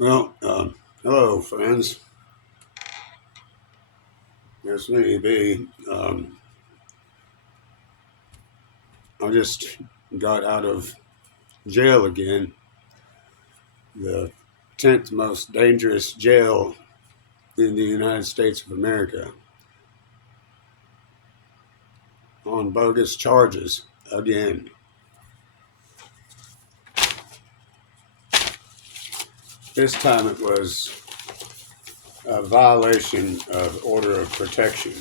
Well, hello, friends. It's me, B. I just got out of jail again, the 10th most dangerous jail in the United States of America, on bogus charges again. This time it was a violation of order of protection.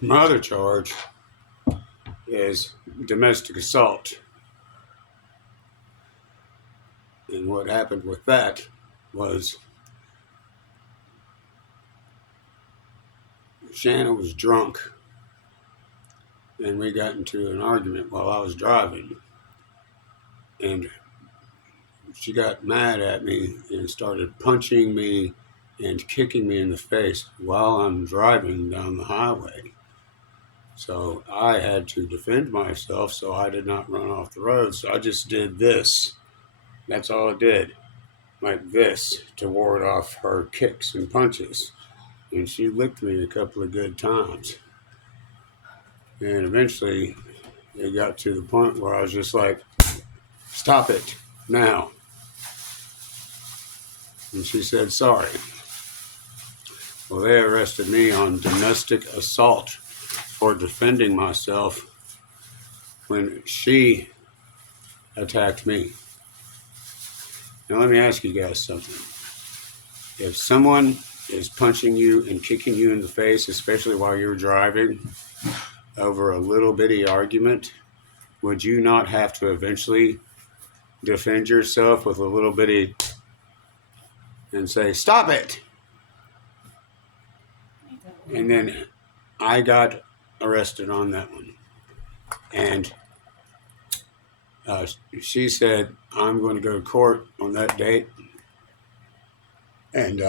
My other charge is domestic assault. And what happened with that was Shanna was drunk and we got into an argument while I was driving. And she got mad at me and started punching me and kicking me in the face while I'm driving down the highway. So I had to defend myself so I did not run off the road. So I just did this. That's all I did. Like this to ward off her kicks and punches. And she licked me a couple of good times. And eventually it got to the point where I was just like, stop it now. And she said, sorry. Well, they arrested me on domestic assault for defending myself when she attacked me. Now, let me ask you guys something. If someone is punching you and kicking you in the face, especially while you're driving, over a little bitty argument, would you not have to eventually defend yourself with a little bitty and say, stop it? And then I got arrested on that one. And she said, I'm going to go to court on that date and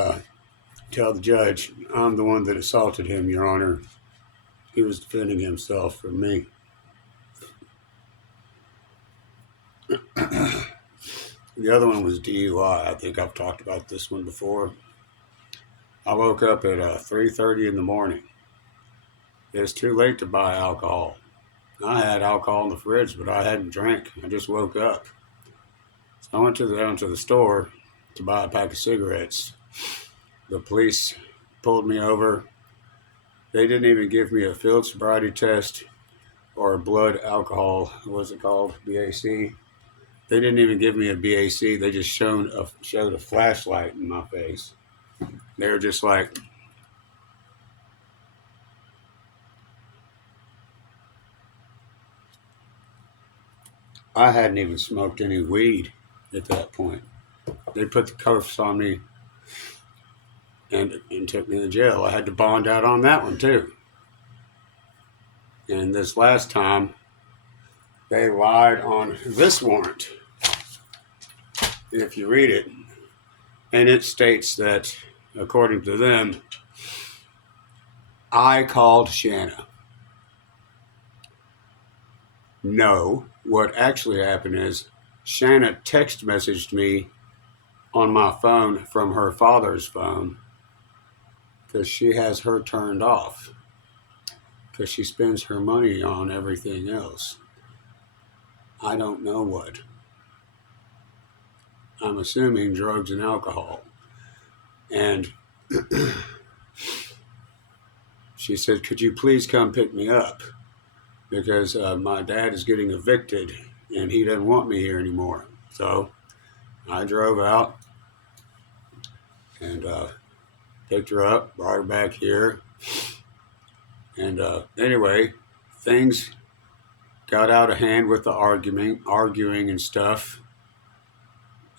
tell the judge I'm the one that assaulted him, Your Honor. He was defending himself from me. The other one was DUI. I think I've talked about this one before. I woke up at 3:30 in the morning. It's too late to buy alcohol. I had alcohol in the fridge, but I hadn't drank. I just woke up. So I went down to the store to buy a pack of cigarettes. The police pulled me over. They didn't even give me a field sobriety test or a blood alcohol, what's it called, BAC. They didn't even give me a BAC. They just showed a flashlight in my face. They were just like, I hadn't even smoked any weed at that point. They put the cuffs on me and took me to jail. I had to bond out on that one too. And this last time, they lied on this warrant. If you read it, and it states that, according to them, I called Shanna. No, what actually happened is Shanna text messaged me on my phone from her father's phone because she has her turned off because she spends her money on everything else. I don't know what. I'm assuming drugs and alcohol. And she said, could you please come pick me up? Because my dad is getting evicted and he doesn't want me here anymore. So I drove out and picked her up, brought her back here. And anyway, things got out of hand with the arguing and stuff.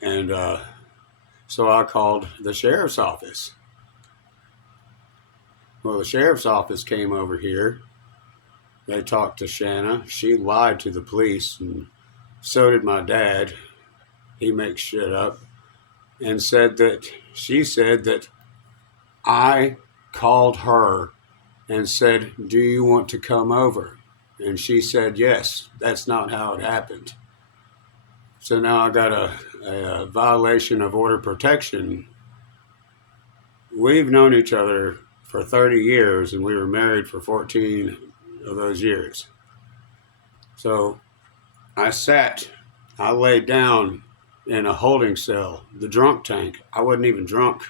And so I called the sheriff's office. Well, the sheriff's office came over here. They talked to Shanna. She lied to the police, and so did my dad. He makes shit up. And she said that I called her and said, do you want to come over And she said, yes, that's not how it happened. So now I got a violation of order protection. We've known each other for 30 years, and we were married for 14 of those years. So I laid down in a holding cell, the drunk tank. I wasn't even drunk.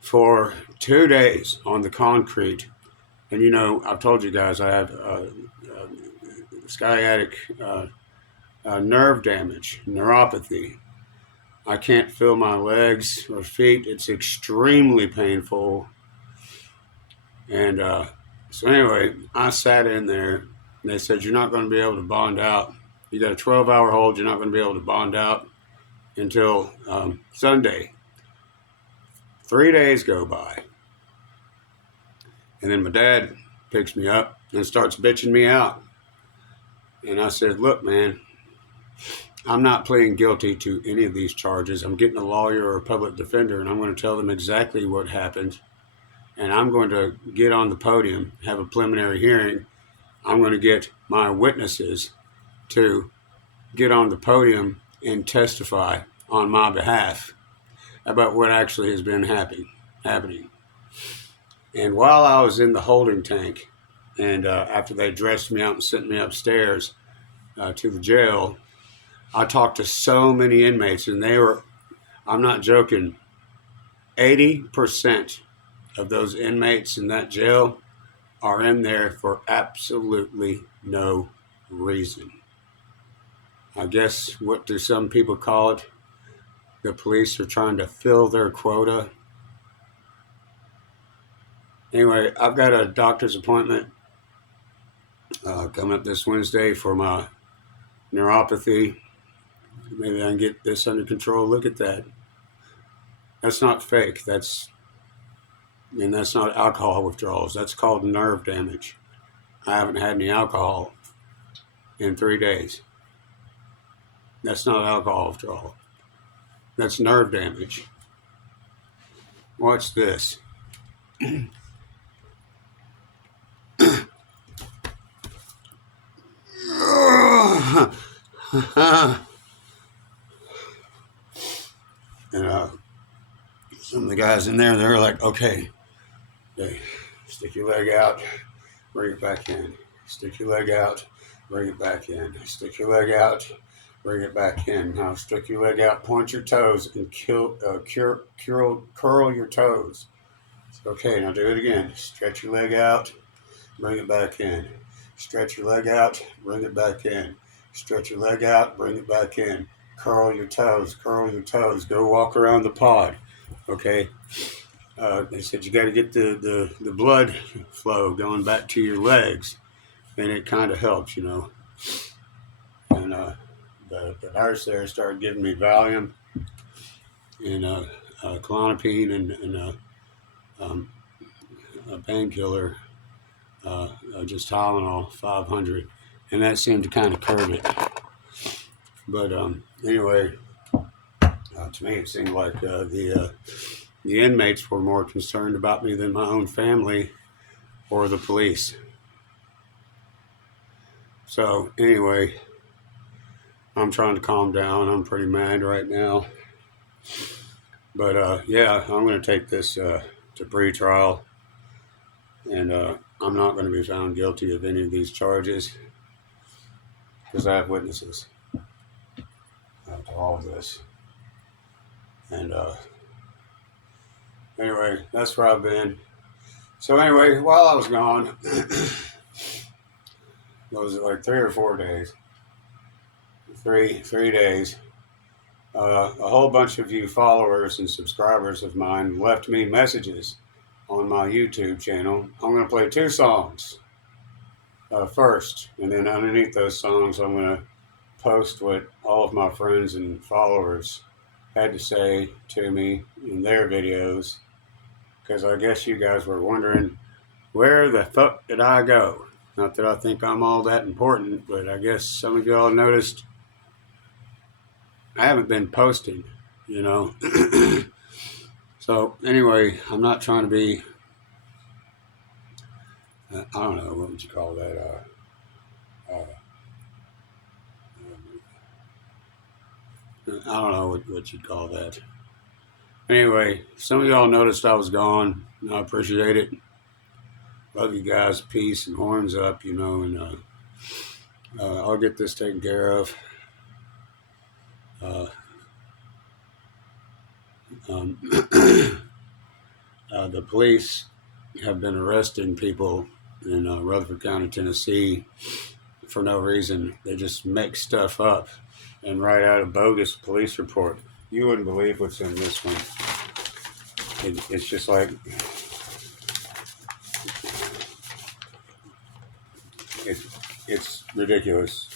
For 2 days on the concrete. And you know, I've told you guys I have sciatic nerve damage, neuropathy. I can't feel my legs or feet. It's extremely painful. And so anyway, I sat in there, and they said, you're not going to be able to bond out. You got a 12-hour hold. You're not going to be able to bond out until Sunday. 3 days go by. And then my dad picks me up and starts bitching me out. And I said, look, man, I'm not pleading guilty to any of these charges. I'm getting a lawyer or a public defender, and I'm going to tell them exactly what happened. And I'm going to get on the podium, have a preliminary hearing. I'm going to get my witnesses to get on the podium and testify on my behalf about what actually has been happening. And while I was in the holding tank, and after they dressed me out and sent me upstairs to the jail, I talked to so many inmates, and they were, I'm not joking, 80% of those inmates in that jail are in there for absolutely no reason. I guess, what do some people call it? The police are trying to fill their quota. Anyway, I've got a doctor's appointment coming up this Wednesday for my neuropathy. Maybe I can get this under control. Look at that. That's not fake. That's not alcohol withdrawals. That's called nerve damage. I haven't had any alcohol in 3 days. That's not alcohol withdrawal. That's nerve damage. Watch this. And some of the guys in there, they're like, okay, stick your leg out, bring it back in. Stick your leg out, bring it back in. Stick your leg out, bring it back in. Now stick your leg out, point your toes, and curl your toes. Okay, now do it again. Stretch your leg out, bring it back in. Stretch your leg out, bring it back in. Stretch your leg out, bring it back in. Curl your toes, go walk around the pod. Okay? They said you got to get the blood flow going back to your legs, and it kind of helps, you know. And the nurse there started giving me Valium and Klonopine and a painkiller, just Tylenol 500, and that seemed to kind of curb it. But anyway, to me it seemed like the inmates were more concerned about me than my own family or the police. So anyway, I'm trying to calm down. I'm pretty mad right now. But yeah, I'm going to take this to pre-trial, and I'm not going to be found guilty of any of these charges because I have witnesses to all of this. And anyway, that's where I've been. So anyway, while I was gone, was it like 3 or 4 days? Three days. A whole bunch of you followers and subscribers of mine left me messages on my YouTube channel. I'm going to play 2 songs first, and then underneath those songs, I'm going to post what all of my friends and followers had to say to me in their videos, because I guess you guys were wondering, where the fuck did I go? Not that I think I'm all that important, but I guess some of y'all noticed I haven't been posting, you know. So anyway, I'm not trying to be I don't know, what would you call that? Uh, I don't know what you'd call that. Anyway, some of y'all noticed I was gone. I appreciate it. Love you guys. Peace and horns up, and I'll get this taken care of. Uh, um, the police have been arresting people in Rutherford County, Tennessee, for no reason. They just make stuff up and write out a bogus police report. You wouldn't believe what's in this one. It's just like it's ridiculous.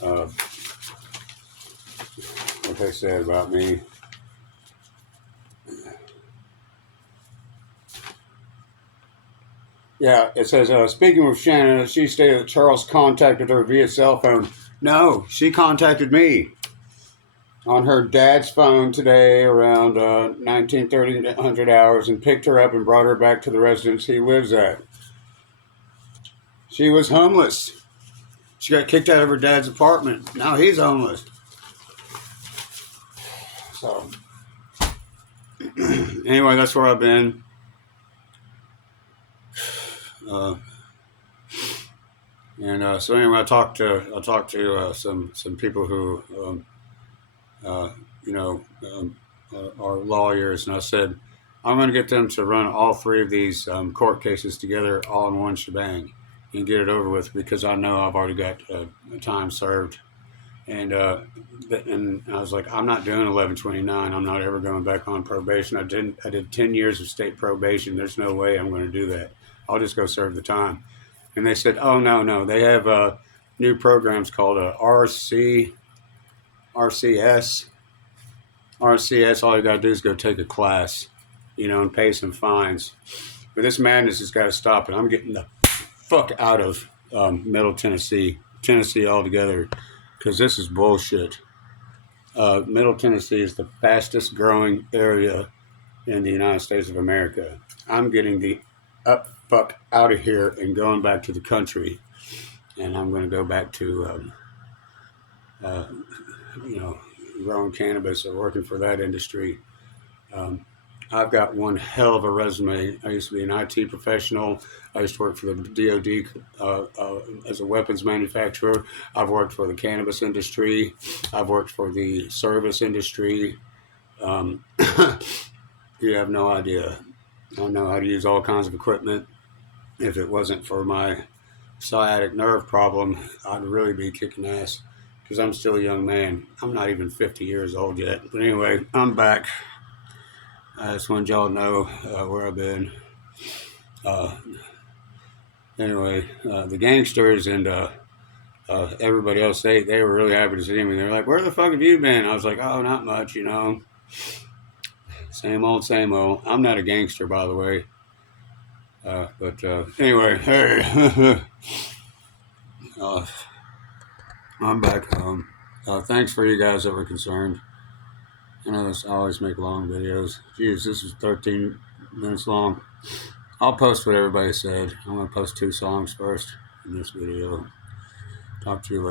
What they said about me. Yeah, it says, speaking with Shannon, she stated that Charles contacted her via cell phone. No, she contacted me on her dad's phone today around 19:30 hours and picked her up and brought her back to the residence he lives at. She was homeless. She got kicked out of her dad's apartment. Now he's homeless. So, anyway, that's where I've been. So anyway, I talked to some people who are lawyers, and I said I'm going to get them to run all three of these court cases together all in one shebang and get it over with, because I know I've already got time served. And I was like, I'm not doing 1129. I'm not ever going back on probation. I did 10 years of state probation. There's no way I'm going to do that. I'll just go serve the time. And they said, oh, no. They have new programs called RCS. RCS, all you got to do is go take a class, and pay some fines. But this madness has got to stop, and I'm getting the fuck out of Middle Tennessee altogether, because this is bullshit. Middle Tennessee is the fastest growing area in the United States of America. I'm getting the fuck out of here and going back to the country, and I'm going to go back to growing cannabis or working for that industry. I've got one hell of a resume. I used to be an IT professional. I used to work for the DOD as a weapons manufacturer. I've worked for the cannabis industry. I've worked for the service industry. You have no idea. I know how to use all kinds of equipment. If it wasn't for my sciatic nerve problem, I'd really be kicking ass, because I'm still a young man. I'm not even 50 years old yet. But anyway, I'm back. I just wanted y'all to know where I've been. The gangsters and everybody else, they were really happy to see me. They're like, where the fuck have you been? I was like, oh, not much, Same old, same old. I'm not a gangster, by the way. Anyway, hey. I'm back home. Thanks for you guys that were concerned. I always make long videos. Jeez, this is 13 minutes long. I'll post what everybody said. I'm going to post 2 songs first in this video. Talk to you later.